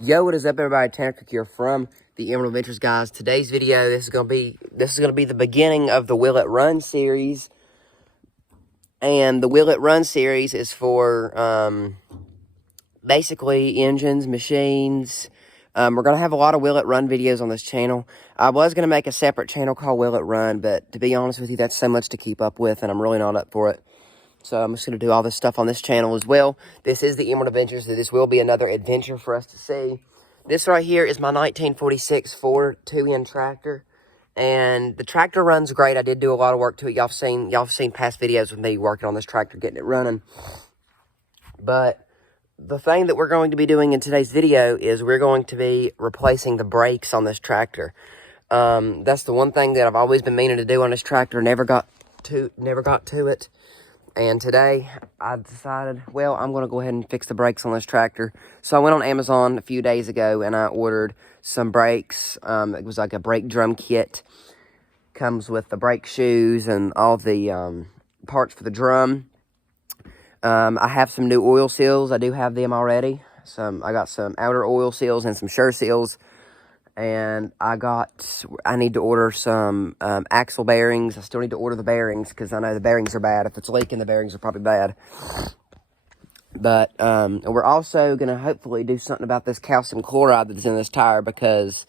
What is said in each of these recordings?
Yo, what is up, everybody? Tanner Cook here from the Emerald Adventures, guys. Today's video, this is gonna be the beginning of the Willet Run series, and the Willet Run series is for basically engines, machines. We're gonna have a lot of Willet Run videos on this channel. I was gonna make a separate channel called Willet Run, but to be honest with you, that's so much to keep up with, and I'm really not up for it. So I'm just going to do all this stuff on this channel as well. This is the Emerald Adventures, so this will be another adventure for us to see. This right here is my 1946 Ford 2-in tractor. And the tractor runs great. I did do a lot of work to it. Y'all have seen past videos with me working on this tractor, getting it running. But the thing that we're going to be doing in today's video is we're going to be replacing the brakes on this tractor. That's the one thing that I've always been meaning to do on this tractor. Never got to it. And today, I decided, well, I'm going to go ahead and fix the brakes on this tractor. So I went on Amazon a few days ago, and I ordered some brakes. It was like a brake drum kit. Comes with the brake shoes and all the parts for the drum. I have some new oil seals. I do have them already. I got some outer oil seals and some Sure seals. And I need to order some axle bearings. I still need to order the bearings because I know the bearings are bad. If it's leaking, the bearings are probably bad. But we're also going to hopefully do something about this calcium chloride that's in this tire because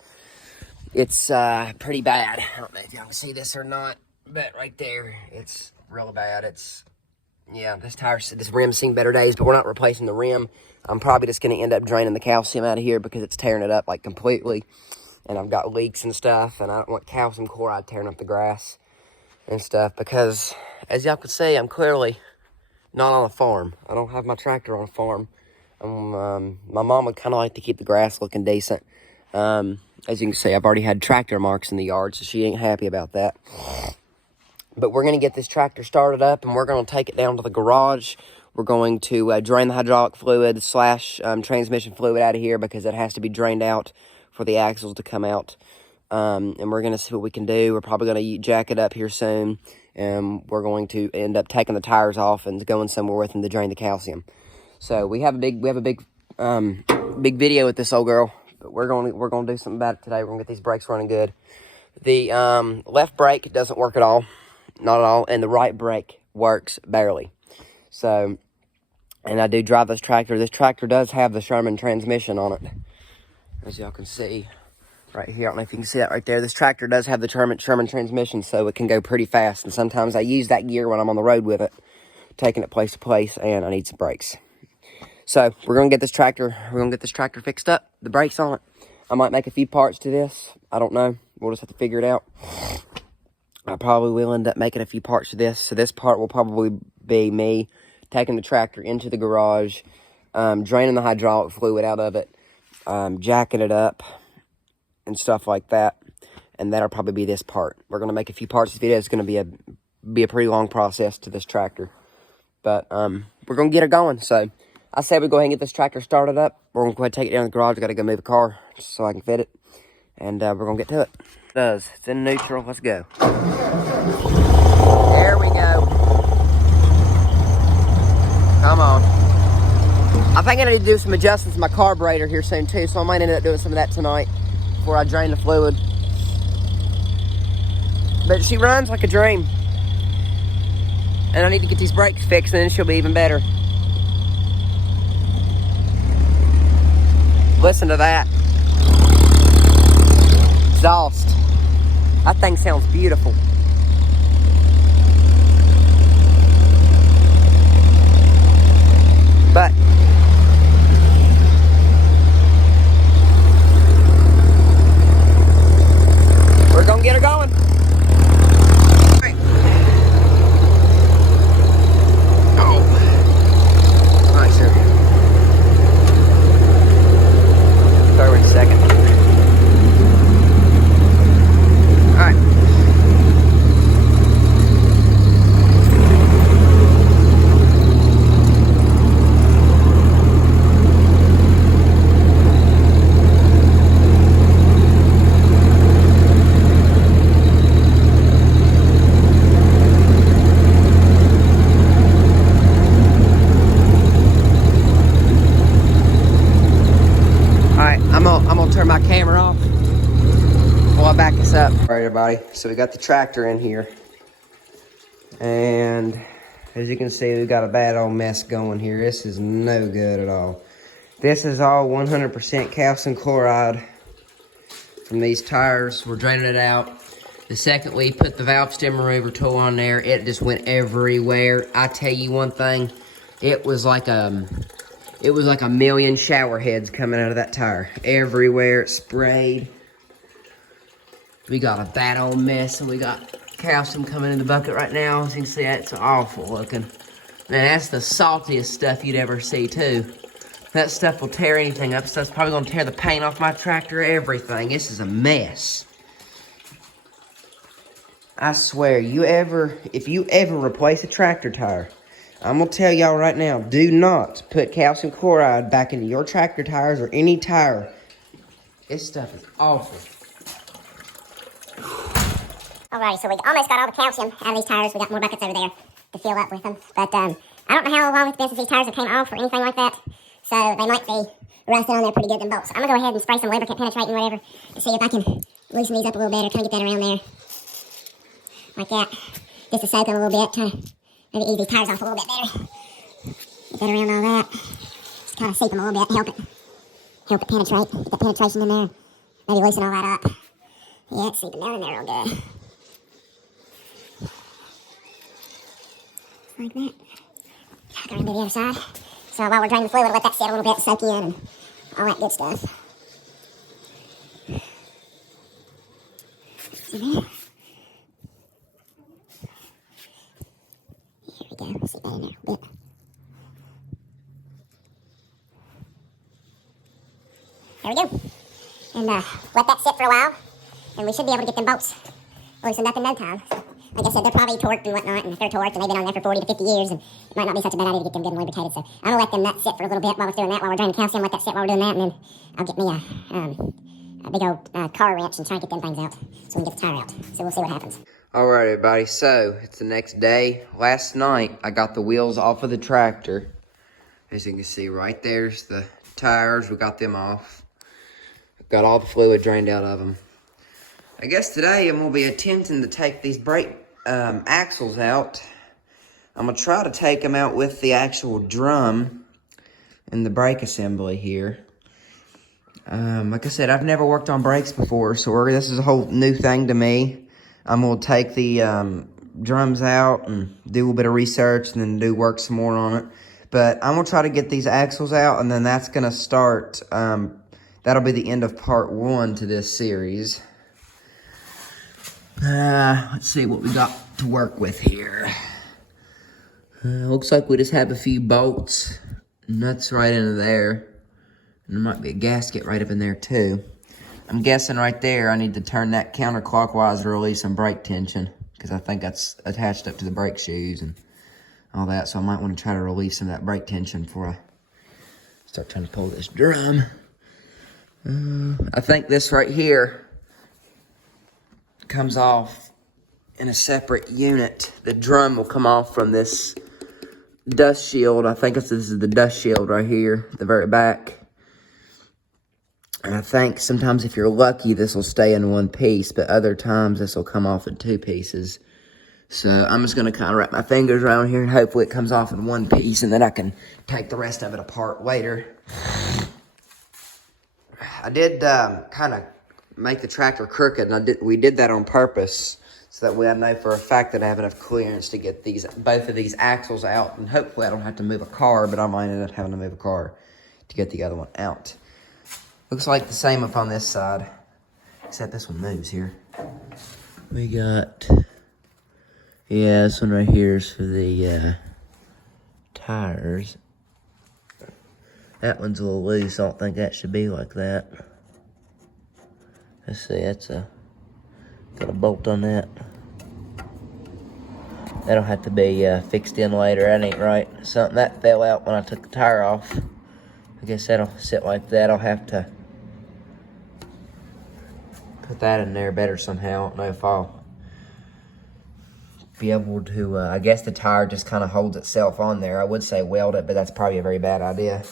it's pretty bad. I don't know if y'all can see this or not, but right there, it's real bad. Yeah, this rim's seen better days, but we're not replacing the rim. I'm probably just going to end up draining the calcium out of here because it's tearing it up like completely. And I've got leaks and stuff, and I don't want calcium chloride tearing up the grass and stuff because, as y'all can see, I'm clearly not on a farm. I don't have my tractor on a farm. My mom would kind of like to keep the grass looking decent. As you can see, I've already had tractor marks in the yard, so she ain't happy about that. But we're going to get this tractor started up, and we're going to take it down to the garage. We're going to drain the hydraulic fluid / transmission fluid out of here because it has to be drained out for the axles to come out. And we're going to see what we can do. We're probably going to jack it up here soon. And we're going to end up taking the tires off and going somewhere with them to drain the calcium. So we have a big video with this old girl. But we're going to do something about it today. We're going to get these brakes running good. The left brake doesn't work at all. Not at all. And the right brake works barely. So, and I do drive this tractor. This tractor does have the Sherman transmission on it. As y'all can see right here. I don't know if you can see that right there. This tractor does have the Sherman transmission, so it can go pretty fast. And sometimes I use that gear when I'm on the road with it, taking it place to place, and I need some brakes. So we're going to get this tractor fixed up. The brakes on it. I might make a few parts to this. I don't know. We'll just have to figure it out. I probably will end up making a few parts to this. So this part will probably be me taking the tractor into the garage, draining the hydraulic fluid out of it, jacking it up and stuff like that, and that'll probably be this part. We're going to make a few parts of this video. It's going to be a pretty long process to this tractor, but we're going to get it going. So I say we go ahead and get this tractor started up. We're going to go ahead and take it down to the garage. I got to go move the car so I can fit it, and we're going to get to it. It's in neutral. Let's go. There we go. Come on. I think I need to do some adjustments to my carburetor here soon too, so I might end up doing some of that tonight before I drain the fluid. But she runs like a dream. And I need to get these brakes fixed, and then she'll be even better. Listen to that. Exhaust. That thing sounds beautiful. But we're gonna get her going. All right. Oh. All right, sir. Throw her in a second. All right. I'm gonna turn my camera off while I back this up. All right, everybody. So we got the tractor in here, and as you can see, we've got a bad old mess going here. This is no good at all. This is all 100% calcium chloride from these tires. We're draining it out. The second we put the valve stem remover tool on there, it just went everywhere. I tell you one thing, it was like a million shower heads coming out of that tire. Everywhere it sprayed. We got a bad old mess, and we got calcium coming in the bucket right now. As you can see, it's awful looking. Man, that's the saltiest stuff you'd ever see too. That stuff will tear anything up. Stuff's probably gonna tear the paint off my tractor, everything. This is a mess. I swear, if you ever replace a tractor tire, I'm going to tell y'all right now, do not put calcium chloride back into your tractor tires or any tire. This stuff is awful. Alrighty, so we almost got all the calcium out of these tires. We got more buckets over there to fill up with them. But I don't know how long it's been since these tires have came off or anything like that. So they might be rusting on there pretty good, them bolts. I'm going to go ahead and spray some lubricant penetrating whatever and see if I can loosen these up a little better, kind of get that around there. Like that. Just to soak them a little bit, trying to maybe ease these tires off a little bit better. Get that around all that. Just kind of seep them a little bit, help it penetrate. Get that penetration in there. Maybe loosen all that up. Yeah, it's seeping down in there real good. Like that. Go around to the other side. So while we're draining the fluid, let that sit a little bit, soak in, and all that good stuff. See there? There we go. See that in there a bit. There we go. And let that sit for a while, and we should be able to get them bolts loosened up in no time. So, like I said, they're probably torqued and whatnot, and if they're torqued and they've been on there for 40 to 50 years, and it might not be such a bad idea to get them good and lubricated. So I'm gonna let them nuts sit for a little bit while we're doing that, while we're draining calcium. Let that sit while we're doing that, and then I'll get me a big old car wrench and try to get them things out so we can get the tire out. So we'll see what happens. All right, everybody. So it's the next day. Last night, I got the wheels off of the tractor. As you can see, right there's the tires. We got them off. Got all the fluid drained out of them. I guess today I'm going to be attempting to take these brake axles out. I'm going to try to take them out with the actual drum and the brake assembly here. Like I said, I've never worked on brakes before, so this is a whole new thing to me. I'm going to take the drums out and do a little bit of research and then work some more on it. But I'm going to try to get these axles out, and then that's going to start, that'll be the end of part 1 to this series. Let's see what we got to work with here. Looks like we just have a few bolts, nuts right into there. And there might be a gasket right up in there too. I'm guessing right there I need to turn that counterclockwise to release some brake tension, because I think that's attached up to the brake shoes and all that. So I might want to try to release some of that brake tension before I start trying to pull this drum. I think this right here comes off in a separate unit. The drum will come off from this dust shield. I think this is the dust shield right here, the very back. And I think sometimes if you're lucky, this will stay in one piece, but other times this will come off in 2 pieces. So I'm just going to kind of wrap my fingers around here and hopefully it comes off in one piece, and then I can take the rest of it apart later. I did kind of make the tractor crooked, and we did that on purpose so that way I know for a fact that I have enough clearance to get both of these axles out, and hopefully I don't have to move a car, but I might end up having to move a car to get the other one out. Looks like the same up on this side, except this one moves here. We got, yeah, this one right here is for the tires. That one's a little loose. I don't think that should be like that. Let's see, got a bolt on that. That'll have to be fixed in later. That ain't right. Something that fell out when I took the tire off. I guess that'll sit like that. I'll have to put that in there better somehow. I don't know if I'll be able to, I guess the tire just kind of holds itself on there. I would say weld it, but that's probably a very bad idea.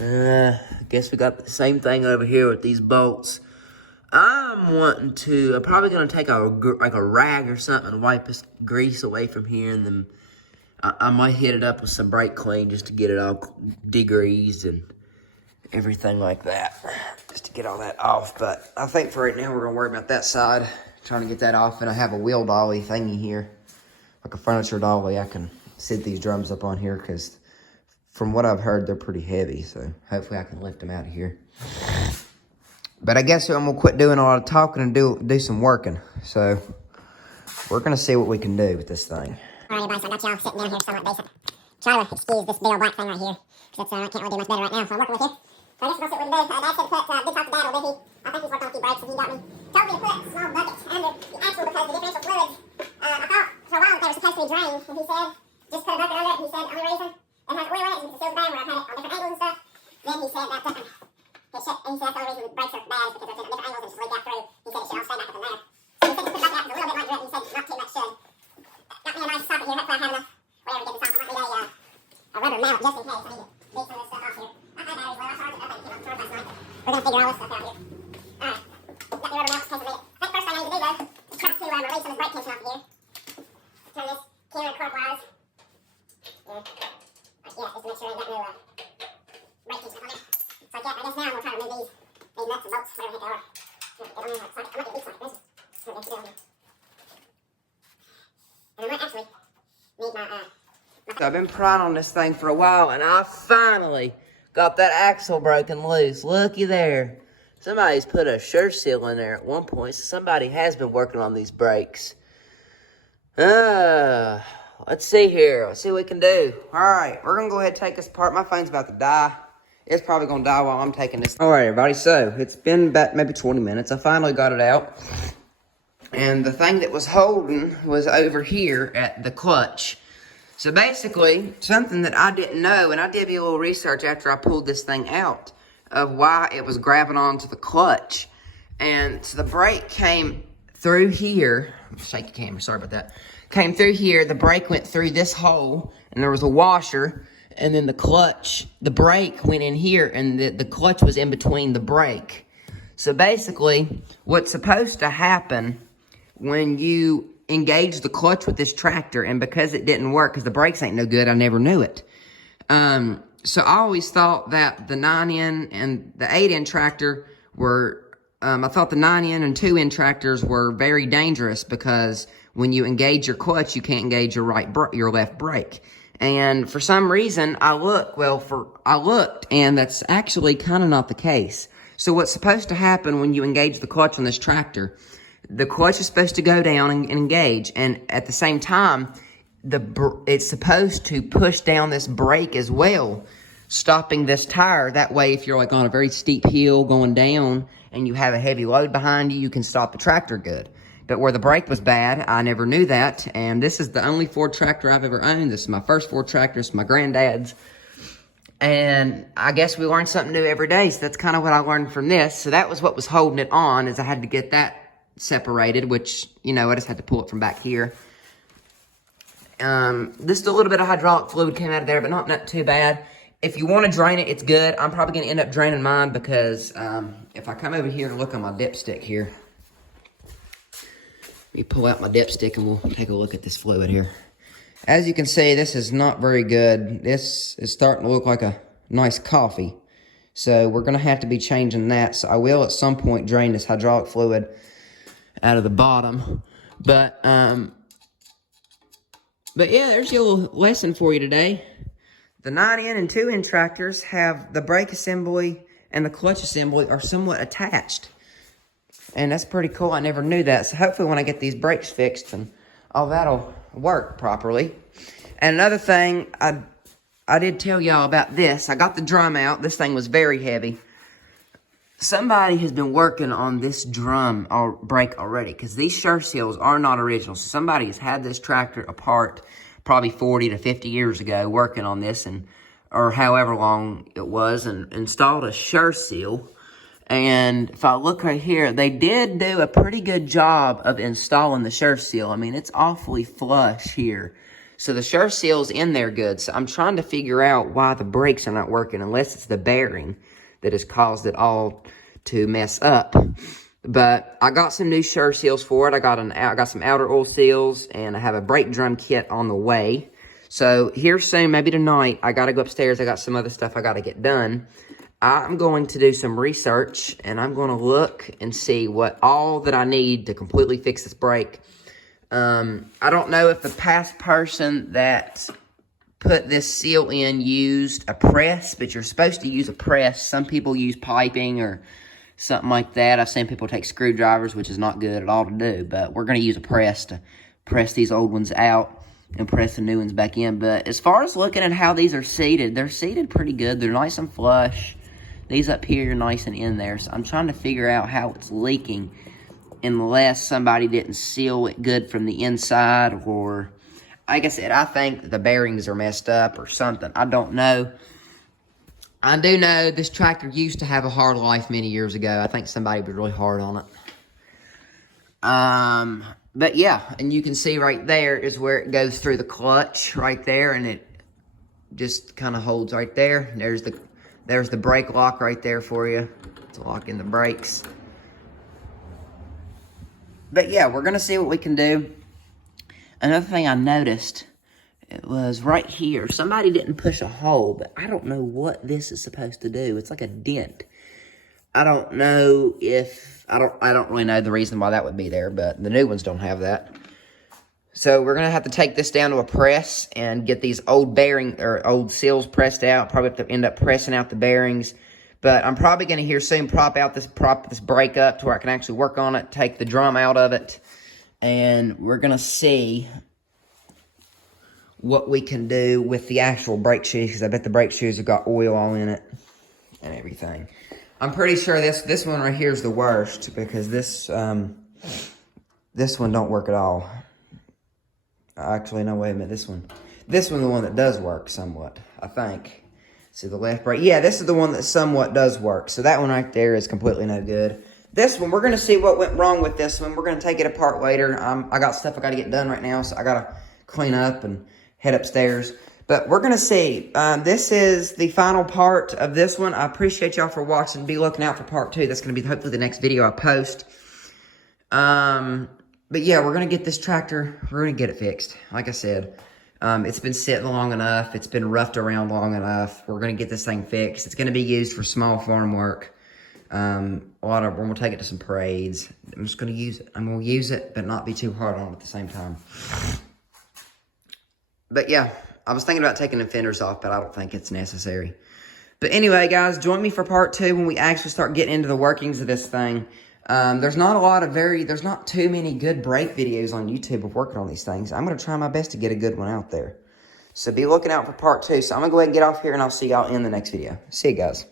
I guess we got the same thing over here with these bolts. I'm wanting to, I'm probably going to take a rag or something and wipe this grease away from here, and then I might hit it up with some brake clean just to get it all degreased and everything like that, just to get all that off. But I think for right now we're going to worry about that side, trying to get that off. And I have a wheel dolly thingy here, like a furniture dolly. I can sit these drums up on here because from what I've heard, they're pretty heavy. So hopefully I can lift them out of here. But I guess I'm going to quit doing a lot of talking and do some working. So we're going to see what we can do with this thing. All right, everybody, so I got y'all sitting down here somewhat basic. Try to excuse this big old black thing right here, because I can't really do much better right now, so I'm working with you. So I guess we'll see what we can do. Dad said to put, did talk to Dad a little bit. I think he's working on a few brakes, and he got me, told me to put small buckets under the axle because the differential fluids, I thought for a while that they were supposed to be drained, and he said, just put a bucket under it, and he said, the only reason it has oil in it is it's a silver band where I've had it on different angles and stuff. Then he said that, and he said that's the only reason the brakes are bad is because they're in different angles and just leak out through. He said it should all stay back up in there. So he said just put the bucket out a little bit under it, and he said not too much should. Got me a nice socket here, hopefully I have enough, whatever to get this off. I might need a rubber mallet just in case I need to beat some of this stuff off here. Not my batteries, well, I charged it up and it came up charged last night. We're going to figure all this stuff out here. Alright, got the rubber mallet in case I need it. I think first thing I need to do though, is try to release some of this brake tension off of here. Turn this camera clockwise. Yeah, just to make sure I ain't got no brake tension up on there. So I guess now I'm going to try to remove these nuts and bolts, whatever the heck they are. Get on there like a socket. I might get these sockets. This is what they do on here. And I might actually need my, I've been prying on this thing for a while, and I finally got that axle broken loose. Looky there. Somebody's put a sure seal in there at one point, so somebody has been working on these brakes. Let's see here. Let's see what we can do. All right, we're going to go ahead and take this apart. My phone's about to die. It's probably going to die while I'm taking this. All right, everybody, so it's been about maybe 20 minutes. I finally got it out. And the thing that was holding was over here at the clutch. So basically, something that I didn't know, and I did a little research after I pulled this thing out, of why it was grabbing onto the clutch. And so the brake came through here. Shake the camera, sorry about that. Came through here, the brake went through this hole, and there was a washer, and then the clutch, the brake went in here, and the clutch was in between the brake. So basically, what's supposed to happen when you engage the clutch with this tractor, and because it didn't work, because the brakes ain't no good, I never knew it. So I always thought that the 9N and the 8N tractor were, I thought the 9N and 2N tractors were very dangerous because when you engage your clutch, you can't engage your left brake. And for some reason, I looked, and that's actually kind of not the case. So what's supposed to happen when you engage the clutch on this tractor, the clutch is supposed to go down and engage, and at the same time, it's supposed to push down this brake as well, stopping this tire. That way, if you're like on a very steep hill going down and you have a heavy load behind you, you can stop the tractor good. But where the brake was bad, I never knew that, and this is the only Ford tractor I've ever owned. This is my first Ford tractor. It's my granddad's. And I guess we learn something new every day, so that's kind of what I learned from this. So that was what was holding it on, is I had to get that separated, which, you know, I just had to pull it from back here. Just a little bit of hydraulic fluid came out of there, but not too bad. If you want to drain it, it's good. I'm probably going to end up draining mine because if I come over here and look on my dipstick here, let me pull out my dipstick and we'll take a look at this fluid here. As you can see, this is not very good. This is starting to look like a nice coffee. So we're going to have to be changing that. So I will at some point drain this hydraulic fluid out of the bottom. But yeah, there's your little lesson for you today. The 9N and 2N tractors have the brake assembly and the clutch assembly are somewhat attached. And that's pretty cool. I never knew that. So hopefully when I get these brakes fixed and all that'll work properly. And another thing, I did tell y'all about this. I got the drum out. This thing was very heavy. Somebody has been working on this drum or brake already, because these sure seals are not original. So somebody has had this tractor apart probably 40 to 50 years ago working on this, or however long it was, and installed a sure seal. And if I look right here, they did do a pretty good job of installing the sure seal. I mean, it's awfully flush here. So the sure seal's in there good. So I'm trying to figure out why the brakes are not working, unless it's the bearing that has caused it all to mess up. But I got some new sure seals for it. I got some outer oil seals, and I have a brake drum kit on the way. So here soon, maybe tonight, I got to go upstairs. I got some other stuff I got to get done. I'm going to do some research, and I'm going to look and see what all that I need to completely fix this brake. I don't know if the past person that put this seal in used a press, but you're supposed to use a press. Some people use piping or something like that. I've seen people take screwdrivers, which is not good at all to do, but we're going to use a press to press these old ones out and press the new ones back in. But as far as looking at how these are seated, they're seated pretty good. They're nice and flush. These up here are nice and in there. So I'm trying to figure out how it's leaking, unless somebody didn't seal it good from the inside, or like I said, I think the bearings are messed up or something. I don't know. I do know this tractor used to have a hard life many years ago. I think somebody was really hard on it. But yeah, and you can see right there is where it goes through the clutch right there, and it just kind of holds right there. There's the brake lock right there for you to lock in the brakes. But yeah, we're going to see what we can do. Another thing I noticed, it was right here. Somebody didn't push a hole, but I don't know what this is supposed to do. It's like a dent. I don't know if, I don't really know the reason why that would be there, but the new ones don't have that. So we're going to have to take this down to a press and get these old old seals pressed out. Probably have to end up pressing out the bearings. But I'm probably going to here soon prop this brake up to where I can actually work on it, take the drum out of it, and we're going to see what we can do with the actual brake shoes, because I bet the brake shoes have got oil all in it and everything. I'm pretty sure this one right here is the worst, because this one don't work at all. Actually, no, wait a minute, this one's the one that does work somewhat, I think. See the left brake? Yeah, this is the one that somewhat does work. So that one right there is completely no good. This one, we're going to see what went wrong with this one. We're going to take it apart later. I got stuff I got to get done right now, so I got to clean up and head upstairs. But we're going to see. This is the final part of this one. I appreciate y'all for watching. Be looking out for part 2. That's going to be hopefully the next video I post. But yeah, we're going to get this tractor. We're going to get it fixed. Like I said, it's been sitting long enough. It's been roughed around long enough. We're going to get this thing fixed. It's going to be used for small farm work. We're going to take it to some parades. I'm just going to use it. I'm going to use it, but not be too hard on it at the same time. But yeah, I was thinking about taking the fenders off, but I don't think it's necessary. But anyway, guys, join me for part 2 when we actually start getting into the workings of this thing. There's not too many good brake videos on YouTube of working on these things. I'm going to try my best to get a good one out there. So be looking out for part 2. So I'm going to go ahead and get off here, and I'll see y'all in the next video. See you guys.